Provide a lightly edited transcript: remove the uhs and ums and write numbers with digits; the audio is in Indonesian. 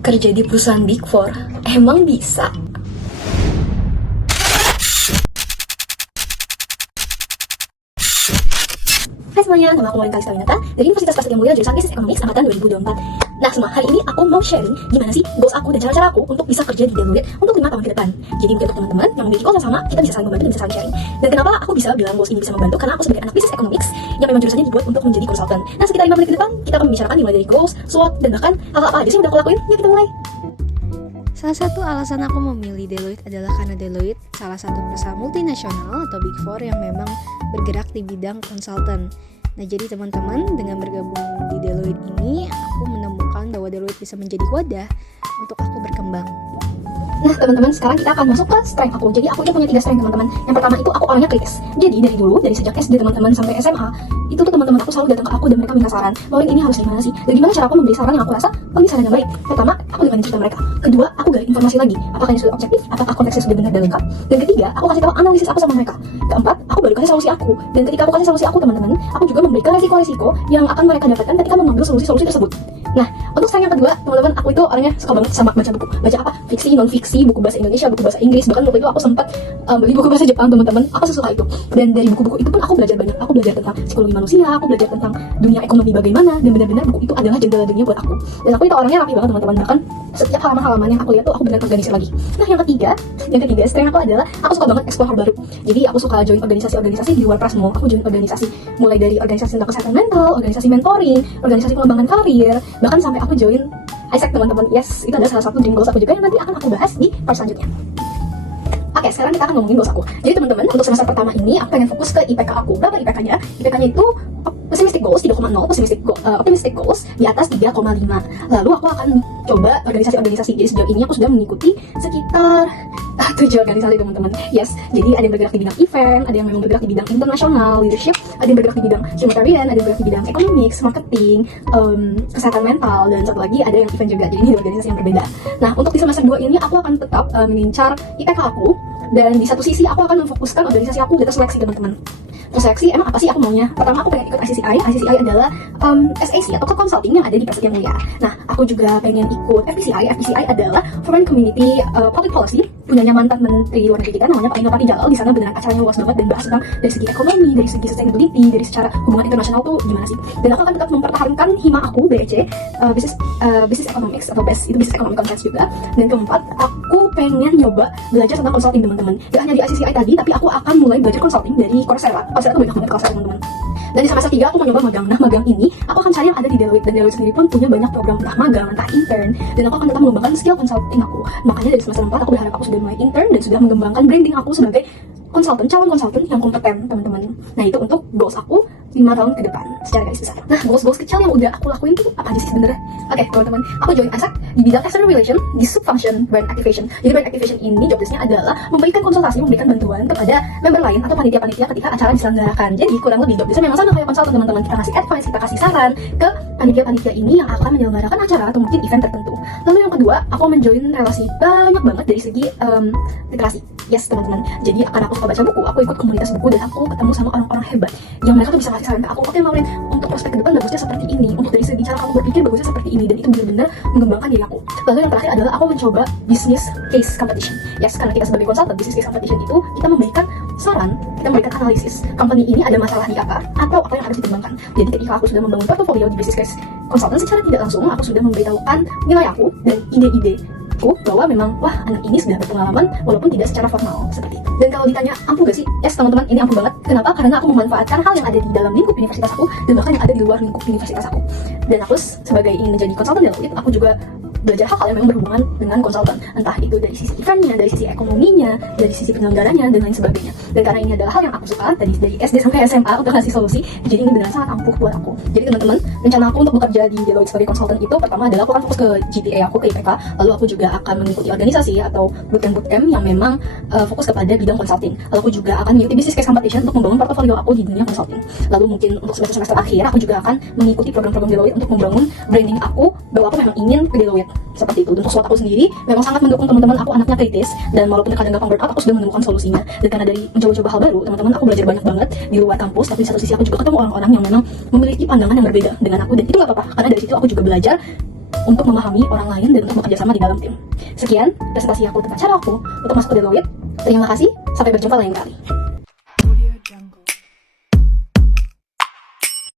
Kerja di perusahaan Big Four, emang bisa? Hai semuanya, nama aku Maureen Kalista Winata dari Universitas Prasetya Mulia jurusan Business Economics angkatan 2024. Nah semua, hari ini aku mau sharing gimana sih goals aku dan cara-cara aku untuk bisa kerja di Deloitte untuk 5 tahun ke depan. Jadi mungkin untuk teman-teman yang memiliki goals yang sama, kita bisa saling membantu dan bisa saling sharing. Dan kenapa aku bisa bilang goals ini bisa membantu? Karena aku sebagai anak Business Economics yang memang jurusannya dibuat untuk menjadi konsultan. Nah sekitar 5 menit ke depan, kita akan membicarakan dimulai dari goals, SWOT, dan bahkan hal apa aja sih yang udah aku lakuin. Yuk kita mulai. Salah satu alasan aku memilih Deloitte adalah karena Deloitte salah satu perusahaan multinasional atau Big Four yang memang bergerak di bidang konsultan. Nah jadi teman-teman, dengan bergabung di Deloitte ini, aku menemukan bahwa Deloitte bisa menjadi wadah untuk aku berkembang. Nah teman-teman, sekarang kita akan masuk ke strength aku. Jadi aku punya 3 strength teman-teman. Yang pertama itu aku orangnya kritis. Jadi dari dulu, dari sejak SD teman-teman sampai SMA, itu tuh teman-teman aku selalu datang ke aku dan mereka minta saran. Maureen, ini harus gimana sih? Dan gimana cara aku memberi saran yang aku rasa ini saran yang baik? Pertama, aku dengerin cerita mereka. Kedua, aku gali informasi lagi. Apakah ini sudah objektif? Apakah konteksnya sudah benar dan lengkap? Dan ketiga, aku kasih tahu analisis aku sama mereka. Keempat, aku baru kasih solusi aku. Dan ketika aku kasih solusi aku teman-teman, aku juga memberikan resiko-resiko yang akan mereka dapatkan ketika mengambil solusi-solusi tersebut. Nah, untuk strength yang kedua, teman-teman, aku itu orangnya suka banget sama baca buku. Baca apa? Fiksi, non-fiksi, buku bahasa Indonesia, buku bahasa Inggris. Bahkan waktu itu aku sempat beli buku bahasa Jepang, teman-teman. Aku suka itu. Dan dari buku-buku itu pun aku belajar banyak. Aku belajar tentang psikologi manusia, aku belajar tentang dunia ekonomi bagaimana, dan benar-benar buku itu adalah jendela dunia buat aku. Dan aku itu orangnya rapi banget, teman-teman. Bahkan setiap halaman-halaman yang aku lihat tuh aku benar organisir lagi. Nah, yang ketiga, strength aku adalah aku suka banget explore hal baru. Jadi aku suka join organisasi-organisasi di luar Prasmo. Aku join organisasi mulai dari organisasi tentang kesehatan mental, organisasi mentoring, organisasi pengembangan karir, bahkan sampai aku join ISEC, teman-teman. Yes, itu adalah salah satu dream goals aku juga yang nanti akan aku bahas di part selanjutnya. Oke, sekarang kita akan ngomongin goals aku. Jadi teman-teman, untuk semester pertama ini aku pengen fokus ke IPK aku. Berapa IPK-nya? IPK-nya itu pessimistic goals 3,0, optimistic goals di atas 3,5. Lalu aku akan coba organisasi-organisasi. Jadi sejauh ini aku sudah mengikuti sekitar 7 organisasi, teman-teman. Yes, jadi ada yang bergerak di bidang event, ada yang memang bergerak di bidang international leadership, ada yang bergerak di bidang humanitarian, ada yang bergerak di bidang economics, marketing, kesehatan mental, dan satu lagi ada yang event juga. Jadi ini organisasi yang berbeda. Nah, untuk di semester 2 ini aku akan tetap mengincar IPK aku. Dan di satu sisi aku akan memfokuskan organisasi aku data seleksi, teman-teman. Seleksi, emang apa sih aku maunya? Pertama aku pengen ikut ICCI. ICCI adalah SAC atau consulting yang ada di Prasetya Mulia. Nah, aku juga pengen ikut FPCI. FPCI adalah Foreign Community Public Policy, punyanya mantan menteri luar negeri kita namanya Pak Indopati Jalal. Di sana beneran acaranya luas banget dan bahas tentang dari segi ekonomi, dari segi sustainability, dari secara hubungan internasional tuh gimana sih. Dan aku akan tetap mempertahankan hima aku BEC, Business Economics atau BES, itu Business Economic Conference juga. Dan keempat, aku pengen nyoba belajar tentang consulting, teman-teman. Gak hanya di ICCI tadi, tapi aku akan mulai belajar consulting dari Coursera. Coursera tuh banyak banget kelasnya, teman-teman. Dan di semester 3 aku mau nyoba magang. Nah, magang ini aku akan cari yang ada di Deloitte. Dan Deloitte sendiri pun punya banyak program entah magang, entah intern. Dan aku akan tetap mengembangkan skill consulting aku. Makanya dari semester 4 aku berharap aku sudah mulai intern dan sudah mengembangkan branding aku sebagai calon konsultan yang kompeten, teman-teman. Nah, itu untuk goals aku 5 tahun ke depan secara garis besar. Nah, goals kecil yang udah aku lakuin tuh apa aja sih sebenarnya? Oke, teman-teman, aku join ISAC di bidang external relation di subfunction brand activation. Jadi brand activation ini jobdesknya adalah memberikan konsultasi, memberikan bantuan kepada member lain atau panitia-panitia ketika acara diselenggarakan. Jadi kurang lebih jobdesknya memang sama kayak konsultan, teman-teman. Kita kasih advice, kita kasih saran ke panitia-panitia ini yang akan menyelenggarakan acara atau mungkin event tertentu. Lalu yang kedua, aku menjoin relasi banyak banget dari segi literasi. Yes, teman-teman. Jadi karena aku suka baca buku, aku ikut komunitas buku dan aku ketemu sama orang-orang hebat yang mereka tuh bisa ngasih saran ke aku. Oke, Maureen, untuk prospek ke depan bagusnya seperti ini, untuk dari segi cara kamu berpikir bagusnya seperti ini, dan itu benar-benar mengembangkan diri aku. Lalu yang terakhir adalah aku mencoba business case competition. Yes, karena kita sebagai konsultan, business case competition itu kita memberikan saran, kita memberikan analisis company ini ada masalah di apa atau apa yang harus dikembangkan. Jadi ketika aku sudah membangun portofolio di business case consultant, secara tidak langsung aku sudah memberitahukan nilai aku dan ide-ide bahwa memang wah, anak ini sudah berpengalaman walaupun tidak secara formal seperti itu. Dan kalau ditanya ampuh gak sih? Yes, teman-teman, ini ampuh banget. Kenapa? Karena aku memanfaatkan hal yang ada di dalam lingkup universitas aku dan bahkan yang ada di luar lingkup universitas aku. Dan aku sebagai ingin menjadi konsultan Deloitte, aku juga belajar hal-hal yang memang berhubungan dengan konsultan, entah itu dari sisi eventnya, dari sisi ekonominya, dari sisi penyelenggaranya, dan lain sebagainya. Dan karena ini adalah hal yang aku suka dari SD sampai SMA untuk ngasih solusi, jadi ini benar sangat ampuh buat aku. Jadi teman-teman, rencana aku untuk bekerja di Deloitte sebagai konsultan itu pertama adalah aku akan fokus ke GPA aku, ke IPK, lalu aku juga akan mengikuti organisasi atau bootcamp yang memang fokus kepada bidang consulting. Lalu aku juga akan mengikuti business case competition untuk membangun portofolio aku di dunia consulting. Lalu mungkin untuk semester akhir aku juga akan mengikuti program-program Deloitte untuk membangun branding aku bahwa aku memang ingin ke Deloitte. Seperti itu. Untuk SWOT aku sendiri memang sangat mendukung, teman-teman. Aku anaknya kritis dan walaupun kadang gampang burnout, aku sudah menemukan solusinya. Dan karena dari mencoba-coba hal baru, teman-teman, aku belajar banyak banget di luar kampus. Tapi di satu sisi aku juga ketemu orang-orang yang memang memiliki pandangan yang berbeda dengan aku, dan itu gak apa-apa karena dari situ aku juga belajar untuk memahami orang lain dan untuk bekerja sama di dalam tim. Sekian presentasi aku tentang cara aku untuk masuk ke Deloitte. Terima kasih, sampai berjumpa lain kali. Audio Jungle.